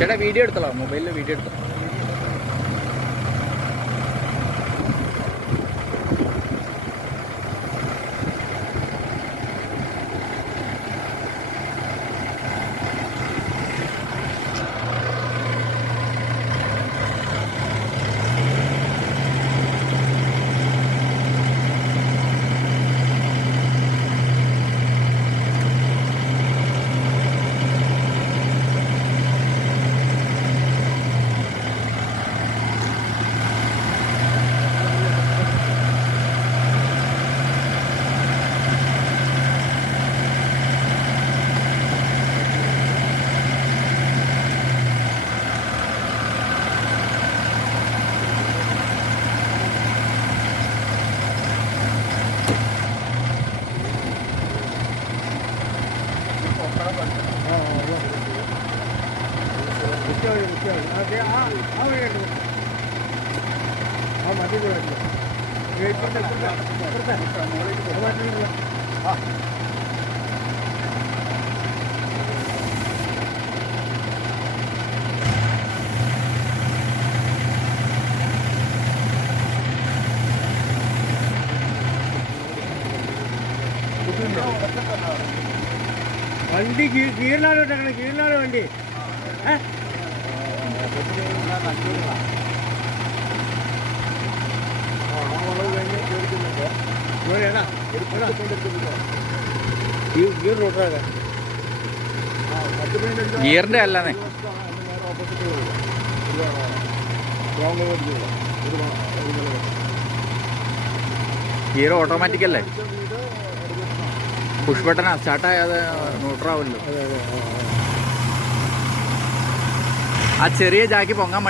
ചേട്ടാ വീഡിയോ എടുത്തോ മൊബൈലിൽ വീഡിയോ എടുത്തോളാം. വണ്ടി കീഴ്നാട് കീഴിലാണ് വണ്ടി ഏ? ഗിയറിന്റെ അല്ലാന്നേ. ഗിയർ ഓട്ടോമാറ്റിക് അല്ലേ? പുഷ് ബട്ടണാ സ്റ്റാർട്ടായത് ന്യൂട്രാവല്ലോ ആ ചെറിയ ജാക്കി പൊങ്ങാൻ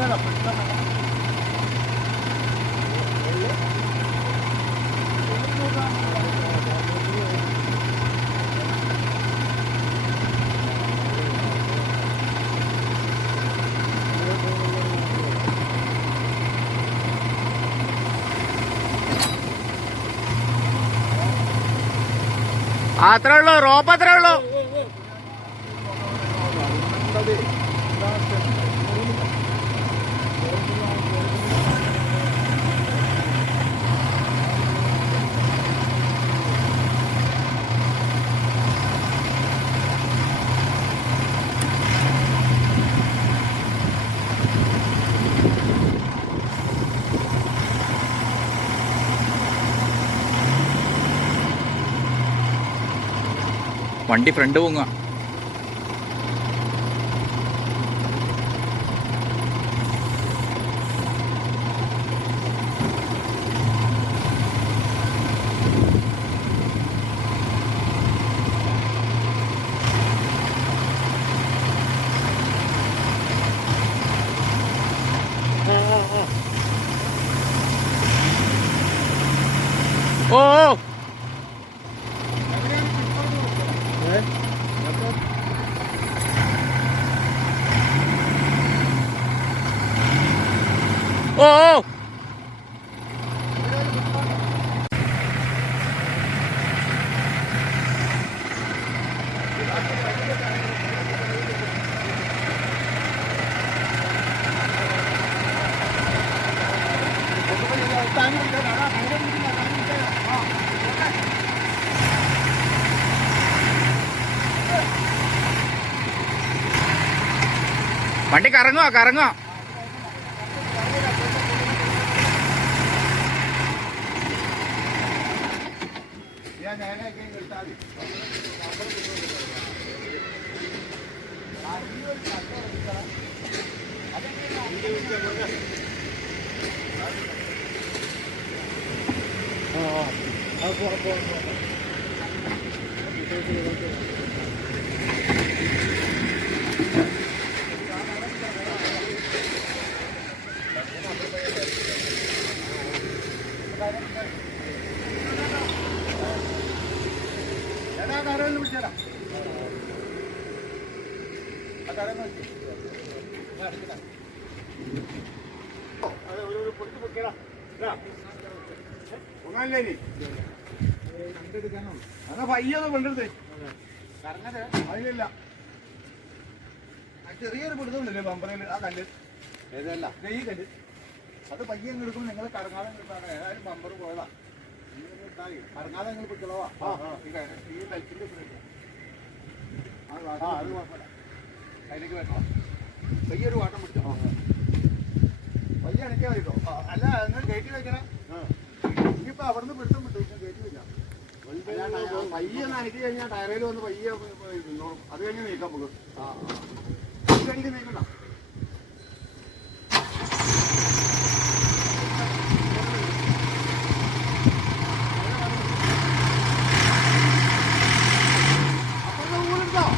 മടിയായതാ അത്രേ ഉള്ളൂ റോപ്പ് അത്രേ ഉള്ളൂ വണ്ടി ഫ്രണ്ട് പൊങ്ങുക ഓ. വണ്ടി കറങ്ങോ കറങ്ങോ ഞാൻ போகும் അതാ ചെറിയൊരു പിടുത്തമുണ്ടല്ലേ ബമ്പറയിൽ ആ കല്ല്. ഏതല്ല? ഈ കല്ല്. അത് പയ്യെ എടുക്കുമ്പോൾ നിങ്ങൾ കറങ്ങാതെ ഏതായാലും ബമ്പർ പോയതാ. കറങ്ങാതെ നിങ്ങൾ പിടിച്ചളവാ ആ അത് കുഴപ്പമില്ല. വെക്കണം പയ്യൊരു വാട്ടം പിടിച്ചോ. പയ്യ അണക്കാതിട്ടോ അല്ല നിങ്ങൾ കയറ്റി വെക്കണം. ടയറിൽ വന്ന് നമുക്ക് അടിക്ക് നീക്കണ്ട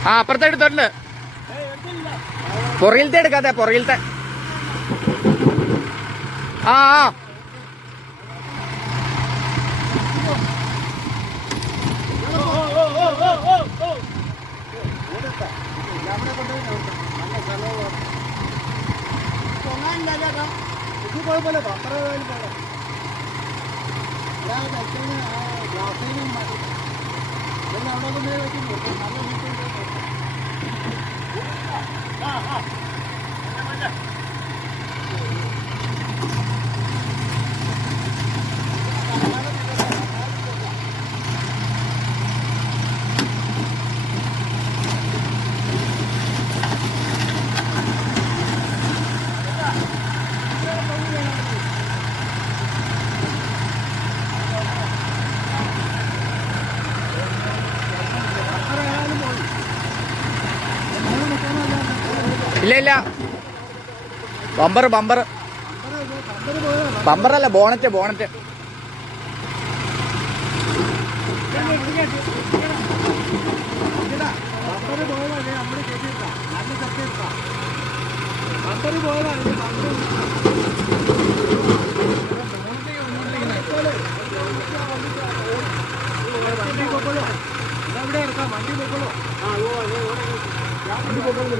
ആ അപ്പുറത്തെ എടുത്തോണ്ട്. പുറകിലത്തെ എടുക്കാതെ പുറകിലത്തെ. ആ ആ. ഇത് കുഴപ്പമില്ല അത്ര വേലും പോകാം ഞാൻ തയ്ക്കുന്ന ഗ്ലാസ്സിനും മതി. എല്ലാം അവിടെ കൊണ്ടുപോയി വെക്കുന്നു നല്ല വീട്ടിൽ ആ ആ. ഇല്ല ഇല്ല ബമ്പർ ബമ്പർ അല്ല ബോണറ്റ്. ബോണറ്റ് വണ്ടി പോകോളോ ആ ഓ ഓ ഓടാ വണ്ടി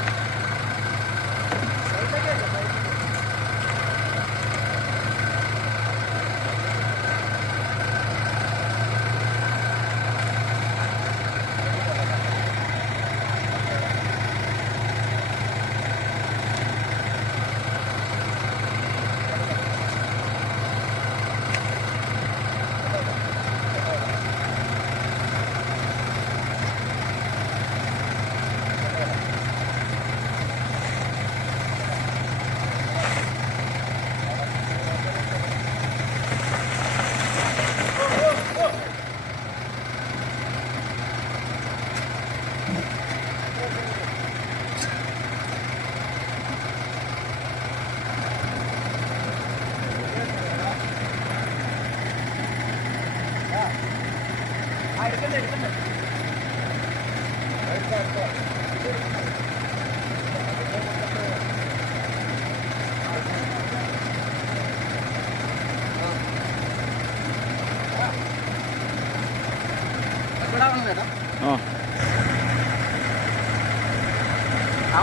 아,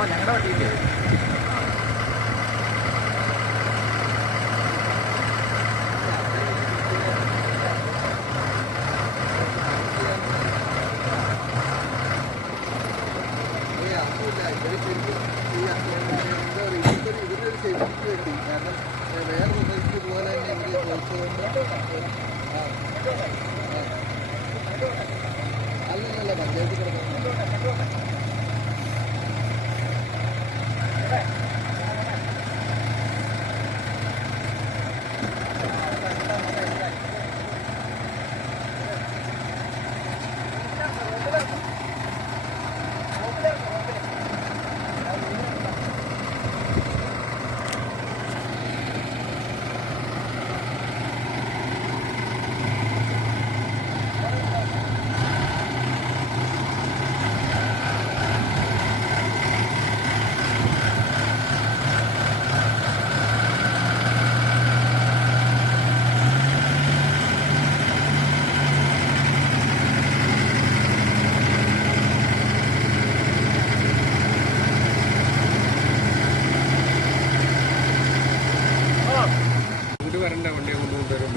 ഞങ്ങളുടെ വണ്ടിയില്ലേ അല്ലല്ല പഞ്ചായത്തിൽ കിടക്കുന്നു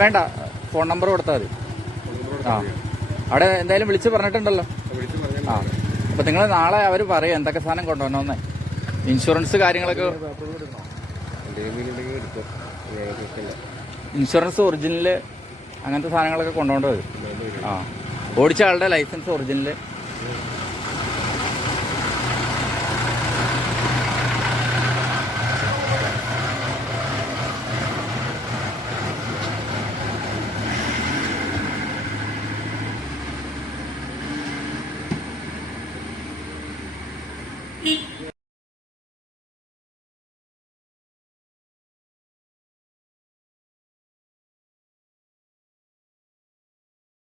വേണ്ട. ഫോൺ നമ്പർ കൊടുത്താൽ മതി. ആ. അവിടെ എന്തായാലും വിളിച്ച് പറഞ്ഞിട്ടുണ്ടല്ലോ. ആ. അപ്പൊ നിങ്ങൾ നാളെ അവർ പറയും എന്തൊക്കെ സാധനം കൊണ്ടുവന്നോന്നേ ഇൻഷുറൻസ് കാര്യങ്ങളൊക്കെ ഇൻഷുറൻസ് ഒറിജിനൽ അങ്ങനത്തെ സാധനങ്ങളൊക്കെ കൊണ്ടുപോകേണ്ടത് ആ. ഓടിച്ച ആളുടെ ലൈസൻസ് ഒറിജിനൽ